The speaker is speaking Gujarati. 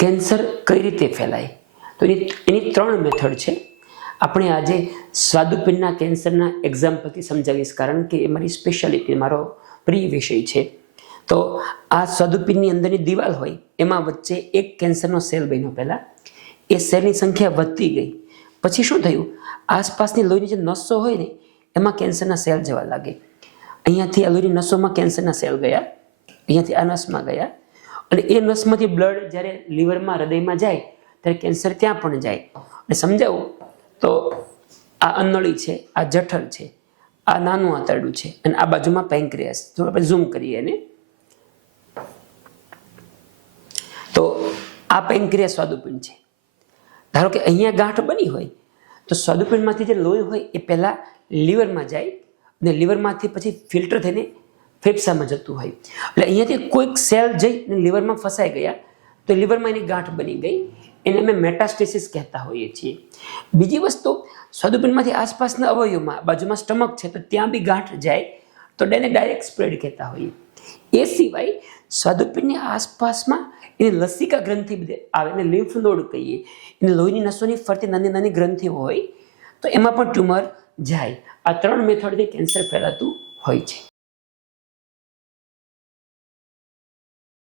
કેન્સર કઈ રીતે ફેલાય? તો એની 3 મેથડ છે. આપણે આજે સ્વાદુપિંડના કેન્સરના એક્ઝામ્પલથી સમજાવીશ, કારણ કે એ મારી સ્પેશિયાલિટી, મારો પ્રિય વિષય છે. તો આ સ્વાદુપિંડની અંદરની દિવાલ હોય, એમાં વચ્ચે એક કેન્સરનો સેલ બન્યો. પહેલાં એ સેલની સંખ્યા વધતી ગઈ. પછી શું થયું? આસપાસની લોહીની જે નસો હોય ને, એમાં કેન્સરના સેલ જવા લાગે. અહીંયાથી આ લોહીની નસોમાં કેન્સરના સેલ ગયા, અહીંયાથી આ નસમાં ગયા, અને એ નસમાંથી બ્લડ જ્યારે લીવરમાં, હૃદયમાં જાય ત્યારે કેન્સર ત્યાં પણ જાય. અને સમજાવું તો આ અન્નળી છે, આ જઠર છે, આ નાનું આંતરડું છે, અને આ બાજુમાં પેન્ક્રિયાસ. થોડું આપણે ઝૂમ કરીએ એને. તો આ પેન્ક્રિયાસ સ્વાદુપિંડ છે. ધારો કે અહીંયા ગાંઠ બની હોય તો સ્વાદુપિંડમાંથી જે લોહી હોય એ પહેલાં લીવરમાં જાય, અને લીવરમાંથી પછી ફિલ્ટર થઈને ફેફસામાં જતું હોય. એટલે અહીંયાથી કોઈક સેલ જઈને લીવરમાં ફસાઈ ગયા તો લીવરમાં એની ગાંઠ બની ગઈ. એને અમે મેટાસ્ટેસિસ કહેતા હોઈએ છીએ. બીજી વસ્તુ, સ્વાદુપિંડમાંથી આસપાસના અવયવમાં, બાજુમાં સ્ટમક છે તો ત્યાં બી ગાંઠ જાય તો એને ડાયરેક્ટ સ્પ્રેડ કહેતા હોઈએ. એ સિવાય સ્વાદુપિંડની આસપાસમાં એને લસિકા ગ્રંથિ આવે, એને લિમ્ફ નોડ કહીએ. એને લોહીની નસોની ફરતી નાની નાની ગ્રંથિઓ હોય તો એમાં પણ ટ્યુમર જાય. આ 3 મેથડથી કેન્સર ફેલાતું હોય છે.